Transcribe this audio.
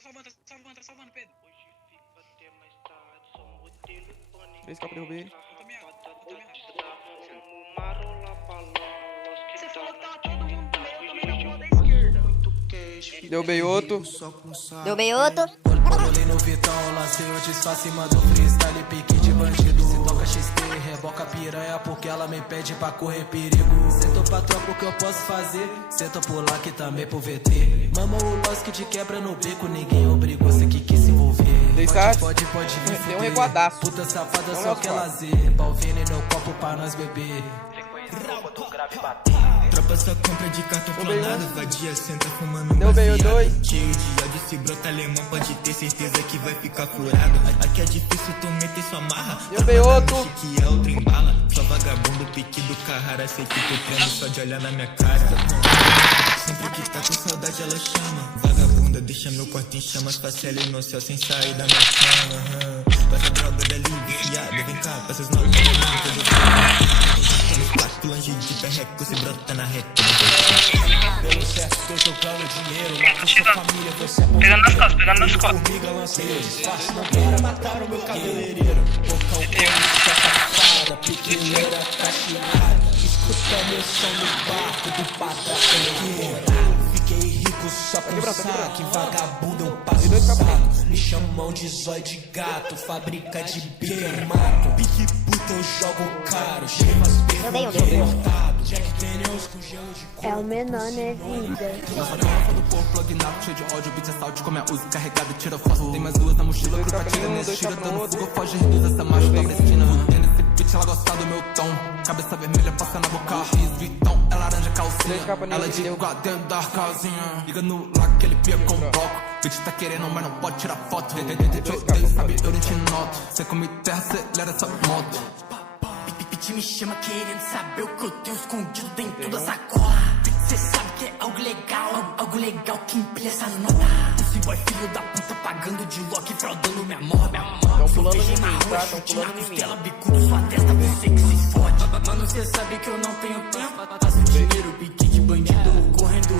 salvando, Pedro. 3 capas, derrubei ele. Você falou que tava todo mundo do meio, eu tomei na porra da esquerda. Derrubei outro. Derrubei outro. Rolei no Vitão, lancei o disfarce, mando freestyle, pique de bandido. Se toca XT, reboca piranha porque ela me pede pra correr perigo. Sentou pra tropa o que eu posso fazer, senta por lá que também pro VT. Mama o Loss que te quebra no beco, ninguém obrigou, cê que quis se envolver. Pode vir Tem um recuadaço. Puta safada Não só é quer só. lazer, Balvini no copo pra nós beber. Tropa só compra de cartão clonado, vadia, senta fumando um Derrubei o baseado. 2. Cheio de ódio, se brota alemão, pode ter certeza que vai ficar furado. Aqui é difícil tu meter sua marra. Derrubei outro. Que é o trem bala. Só vagabundo, pique do Carrara, sei que tu treme só de olhar na minha cara. Sempre que tá com saudade ela chama. Vagabunda, deixa meu quarto em chamas, passa ali no céu sem sair da minha cama. Passa droga dali, viciada, vem cá, passa os nomes longe de perreco, se brota na reta. Pelo certo tô jogando dinheiro, mato sua família, você é bom. Pegando nas costas. Formiga, lancei o disfarce, não quero matar o meu cabeleireiro. Bocão com safada, piqueira, cacheada. Escuta meu som no barco do padrasto. Fiquei rico só com saque, vagabundo eu passo o saco. Me chamam de zóio de gato, fábrica de bica e mato. Pique puta eu jogo caro, gemas cortado. Jack Daniels com gelo de É o menor, né, vida? nossa garrafa do corpo, plug nato, cheio de ódio, beat assalte, come a uso, carregado, tira foto. Tem mais duas na mochila, cru batida nesse tira, dando fuga, foge, reduz essa macho da Palestina. Tendo esse beat, ela gosta do meu tom, cabeça vermelha, passa na boca, fiz Vitão, é laranja calcinha, ela é de igual dentro da casinha. Liga no lá que ele pia com bloco, beat tá querendo, mas não pode tirar foto. Odeio, sabe, eu nem te noto, cê come terra, acelera essa moto. Bitch me chama querendo saber o que eu tenho escondido dentro da sacola. Cê sabe que é algo legal que empilha essa nota. Esse boy filho da puta pagando de Loki, fraudando minha moda. Tão pulando em mim, tá? Tão pulando em mim. Costela, bicudo, sua testa, você que se fode. Mano, cê sabe que eu não tenho tempo. Faço dinheiro, pique de bandido, correndo